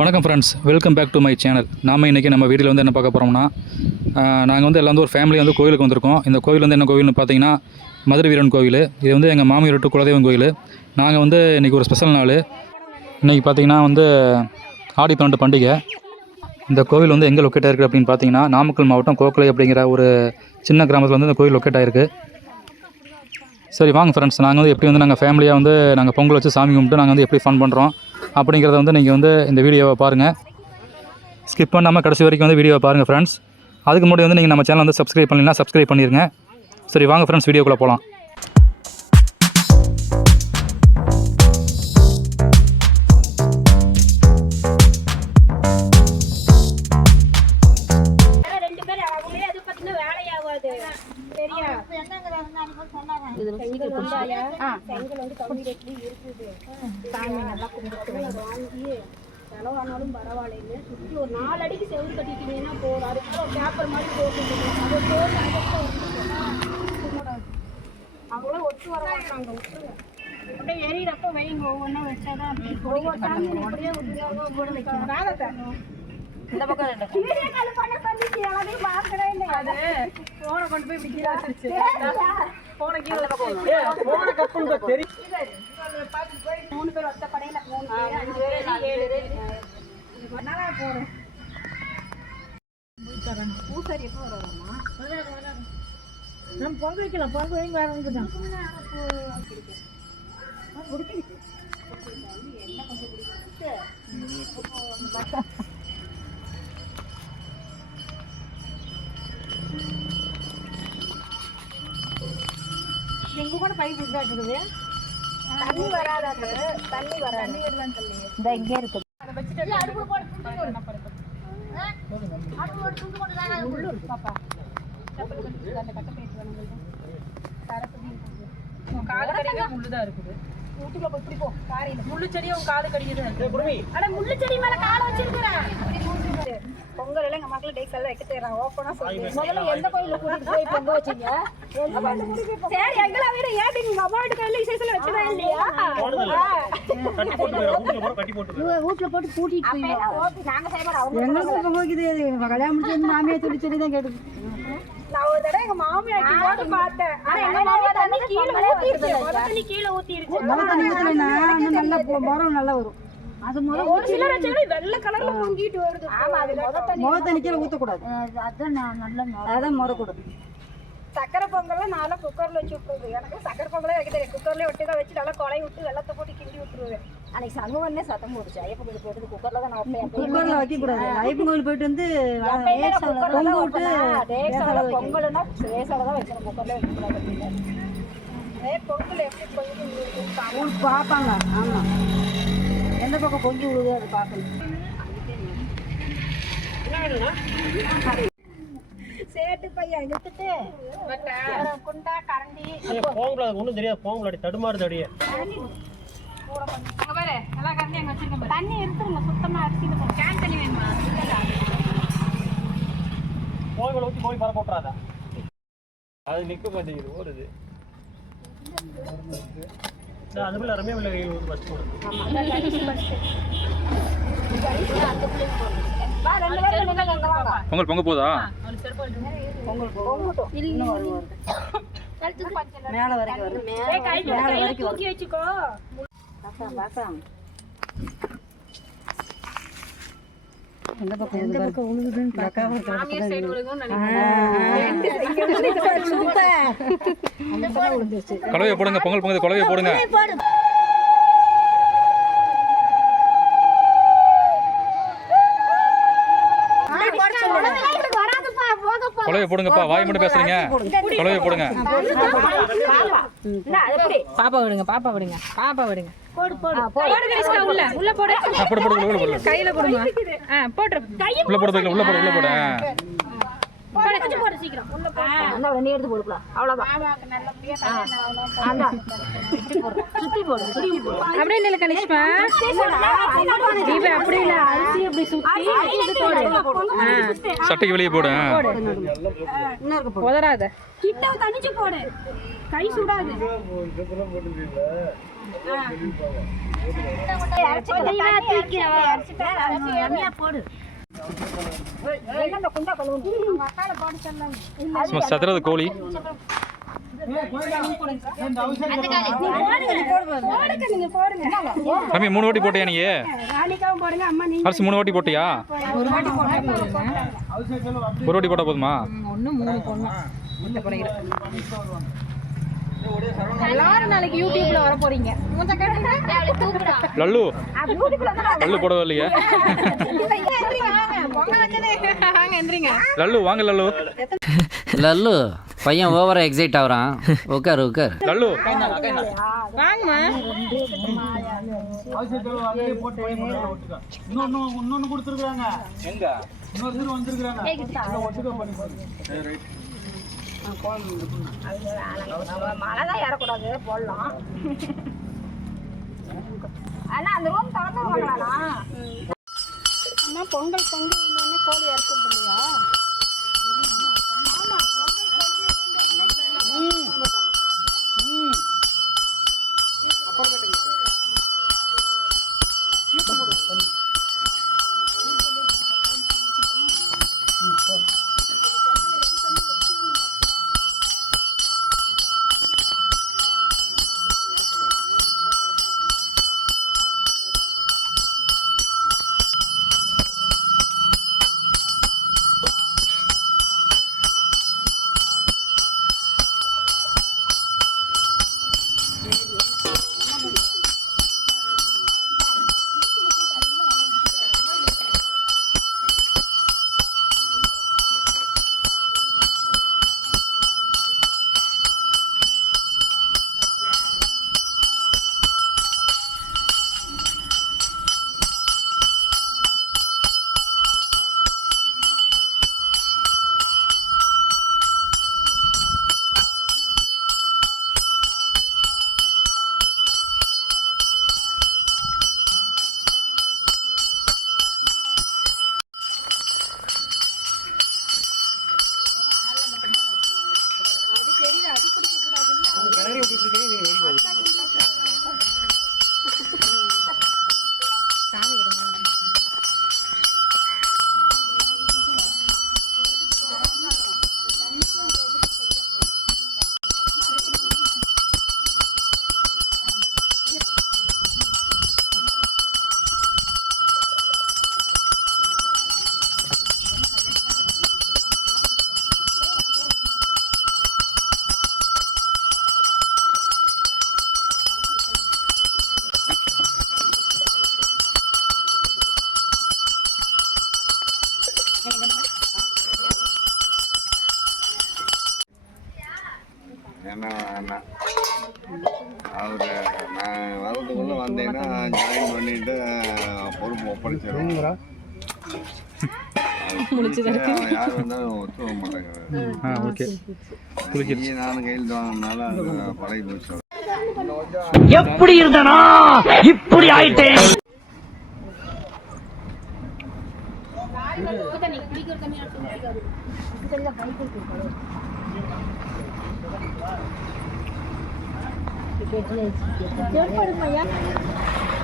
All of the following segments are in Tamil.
வணக்கம் friends welcome back to my channel நாம இன்றைக்கி நம்ம வீட்டில் வந்து என்ன பார்க்க போகிறோம்னா நாங்கள் வந்து எல்லாம் வந்து ஒரு ஃபேமிலி வந்து கோயிலுக்கு வந்திருக்கோம். இந்த கோயில் வந்து என்ன கோயில்னு பார்த்தீங்கன்னா மதுரை வீரன் கோவில் இது வந்து எங்கள் மாமியார் விட்டு குலதெய்வம் கோயில். நாங்கள் வந்து இன்றைக்கி ஒரு ஸ்பெஷல் நாள். இன்றைக்கி பார்த்தீங்கன்னா வந்து ஆடி பன்னெண்டு பண்டிகை. இந்த கோவில் வந்து எங்கே லொக்கேட் ஆயிருக்கு அப்படின்னு பார்த்தீங்கன்னா நாமக்கல் மாவட்டம் கோக்கலை அப்படிங்கிற ஒரு சின்ன கிராமத்தில் வந்து இந்த கோயில் லொக்கேட் ஆயிருக்கு. சரி வாங்க ஃப்ரெண்ட்ஸ் நாங்கள் வந்து எப்படி வந்து நாங்கள் ஃபேமிலியாக வந்து நாங்கள் பொங்கல் வச்சு சாமி கும்பிட்டு நாங்கள் வந்து எப்படி ஃபன் பண்ணுறோம் அப்படிங்கிறத வந்து நீங்கள் வந்து இந்த வீடியோவை பாருங்கள் ஸ்கிப் பண்ணாமல் கடைசி வரைக்கும் வந்து வீடியோவை பாருங்கள் ஃப்ரெண்ட்ஸ் அதுக்கு முன்னாடி வந்து நீங்கள் நம்ம சேனல் வந்து சப்ஸ்கிரைப் பண்ணலைன்னா சப்ஸ்கிரைப் பண்ணிடுங்க சரி வாங்க ஃப்ரெண்ட்ஸ் வீடியோக்குள்ளே போகலாம் செவுரு கட்டிட்டீங்கன்னா போதும் அதுக்கு ஒரு பேப்பர் மாதிரி போட்டு அதை போட்டு அதை அவங்களும் ஒத்து வர மாட்டாங்க விட்டுருங்க அப்படியே எரியறப்ப வைங்க ஒவ்வொன்றா வச்சாதான் ஒவ்வொரு சாமியும் இப்படியே விட்டுருவாங்க கூட வைக்கணும் வேலை தரணும் இந்த பக்கம் ரெண்டு வீடியோ கால் பண்ண சொல்லிச்சு எல்லாத்தையும் பார்க்கவே இல்லை அது போனை கொண்டு போய் இப்படி கீழே வச்சிருச்சு. போனை கீழே போனை தெரியும் மூணு பேர் ஒத்த படையில மூணு பேர் அஞ்சு பேர் ஏழு பேர் நல்லா பூசாரி எப்போ நம்ம பொங்கல் வைக்கலாம் பொங்கல் வைங்க வேற ஒன்று தான். எங்க கூட பைப் இருக்குது. தண்ணி வராது தண்ணி வராது. தண்ணி வருதான் தண்ணி இந்த இங்கே இருக்குது. அதை வச்சுட்டு முள்ளுதான் இருக்குது வீட்டுக்குள்ள போய் இப்படி காரியில முள்ளு செடியை உன் காது கடிக்குது அட முள்ளு செடி மேல கால வச்சிருக்கிறேன் பொங்கல் எல்லாம் எங்க மக்கள் டேக்ஸ் எல்லாம் வைக்க தேறாங்க ஓப்பனா சொல்லி முதல்ல எந்த கோயில்ல கூட்டிட்டு போய் பொங்க வச்சீங்க சரி எங்களை விட ஏன் நீங்க அம்மா வீட்டு கோயில்ல விசேஷத்துல வச்சதா இல்லையா வீட்டுல போட்டு கூட்டிட்டு எங்களுக்கு கல்யாணம் முடிச்சு வந்து மாமியார் சொல்லி தான் கேட்டு நான் ஒரு தடவை எங்க மாமியாருக்கு போட்டு பார்த்தேன். ஆனா எங்க மாமியார் தண்ணி கீழே ஊத்திருச்சு. முத தண்ணி கீழே ஊத்திருச்சு. மழை தண்ணி ஊற்றலைன்னா இன்னும் நல்லா பொ- மரம் நல்லா வரும். அது முதல் ஒரு சிலர் வச்சாலும் வெள்ளை கலர்ல பொங்கிட்டு வருது. ஆமா அது முத தண்ணி முக தண்ணி கீழே. ஊற்றக்கூடாது அதான் நான் நல்ல அதான் முறக்கூடாது சக்கரை பொங்கல்லாம் நல்லா குக்கர்ல வச்சு விட்டுருது. எனக்கு சக்கரை பொங்கலே வைக்க தெரியும் குக்கர்ல ஒட்டி தான் வச்சு நல்லா கொலை விட்டு வெள்ளத்தை போட்டு கிண்டி விட்டுருவேன். அன்னைக்கு சண்முகன்னே சத்தம் போட்டுச்சு. ஐயப்ப கோயில் போட்டு குக்கர்ல தான் நான் வைப்பேன். குக்கரில் வைக்கக்கூடாது ஐப்பன் கோயில் போயிட்டு வந்து பொங்க விட்டு பொங்கல்னா லேசாக தான் வைக்கணும். குக்கர்ல வைக்கக்கூடாது பொங்கல் எப்படி பொங்கல் ஊர் பார்ப்பாங்க ஆமாம் எந்த பக்கம் பொங்கி விழுது அது பார்க்கணும் சேட்டு பையன் எடுத்துட்டு குண்டா கரண்டி போங்கல ஒன்றும் தெரியாது போங்கலாடி தடுமாறுது அடியே. அங்க பாரு நல்லா கரண்டி அங்க வச்சிருக்கேன் பாரு. தண்ணி எடுத்துருங்க சுத்தமா அரிசி கேன் தண்ணி வேணுமா? போங்கல ஊற்றி போய் பரப்ப விட்றாத அது நிற்க மாட்டேங்குது ஓடுது. அது போல ரம்யா பஸ் போடுது பொங்கல் பொங்க போதா மேலே வரைக்கும் வருது ஏய், கையில கையில தூக்கி வச்சுக்கோ பார்க்கலாம் பார்க்கலாம் எந்த பக்கம் எந்த பக்கம் உழுகுதுன்னு பார்க்காம மாமியார் சைடு விழுகும்னு நினைக்கிறேன் குலவையை போடுங்க பொங்கல் பொங்கல் குலவையை போடுங்க குலவையை போடுங்கப்பா. வாய் மட்டும் பேசுறீங்க. குலவையை போடுங்க. பாப்பா விடுங்க பாப்பா விடுங்க பாப்பா விடுங்க. உள்ள உள்ள போடு. போடு போடு உள்ள போடு கையில போடுமா? ஆ போட்டுரு. உள்ள போடு உள்ள போடு உள்ள போடு ஆ. போடு கொஞ்சம் போடு சீக்கிரம். உள்ள போடு நீ எடுத்து போடுக்கலாம் போடு போடு. அப்படியே கணிஷ்மா தீபா அப்படி இல்ல. அரிசி அப்படி சுத்தி போடு. சட்டைக்கு வெளியே போடு உதறாத. கிட்ட தனிச்சு போடு. கை சுடாது. போடு சும்மா சதுரது கோழி. தம்பி மூணு வாட்டி போட்டியா நீ? ராணிக்காவும் போடுங்க அம்மா நீங்க அரிசி மூணு வாட்டி போட்டியா? ஒரு வாட்டி போட்டா போதுமா? எல்லாரும் நாளைக்கு யூடியூப்ல வர போறீங்க. லல்லு. லல்லு போடவே இல்லையே. லல்லு வாங்க லல்லு. லல்லு பையன் ஓவரா எக்ஸைட் ஆகுறான். உட்காரு உட்காரு லல்லு. வாங்கம்மா. அவசிய செலவு அதுலயே மழை தான் ஏறக்கூடாது போடலாம் அந்த ரூம் திறந்து அம்மா பொங்கல் பொங்கி இருந்தோடனே கோழி இறக்குறது இல்லையா? அண்ணா அண்ணா. அவர் நான் வரதுக்குள்ளே வந்தேன்னா ஜாயின் பண்ணிட்டு பொறுப்பு ஒப்படைச்சிடுவோம் யார் வந்தாலும் ஒத்துக்க மாட்டேங்கிறது ஆ நானும் கையில் வாங்கினால அது பழகி எப்படி இருந்தனா? இப்படி ஆயிட்டேன். ¿Qué quieres? ¿Qué quieres? ¿Qué quieres? ¿Qué.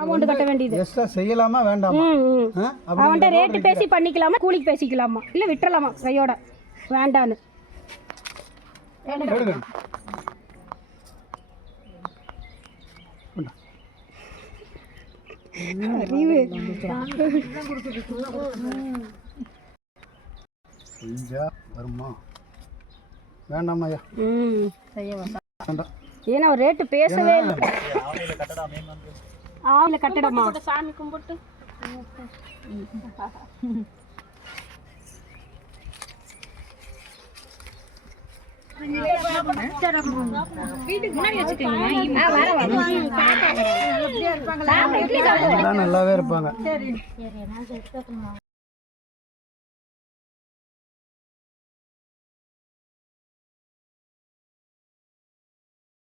Amount கட்ட வேண்டியது. எக்ஸ்ட்ரா செய்யலாமா வேண்டாமா? அவன்கிட்ட ரேட்டு பேசி பண்ணிக்கலாமா கூலிக்கு பேசிக்கலாமா? இல்லை விட்டுறலாமா கையோட? வேண்டான்னு. செஞ்சா வருமா? வேண்டாமா ஐயா. ம். வேண்டாம். ஏன்னா ரேட்டு பேசவே இல்லை. ஆவில கட்டடமா? சாமி கும்பிட்டு. நல்லாவே இருப்பாங்க.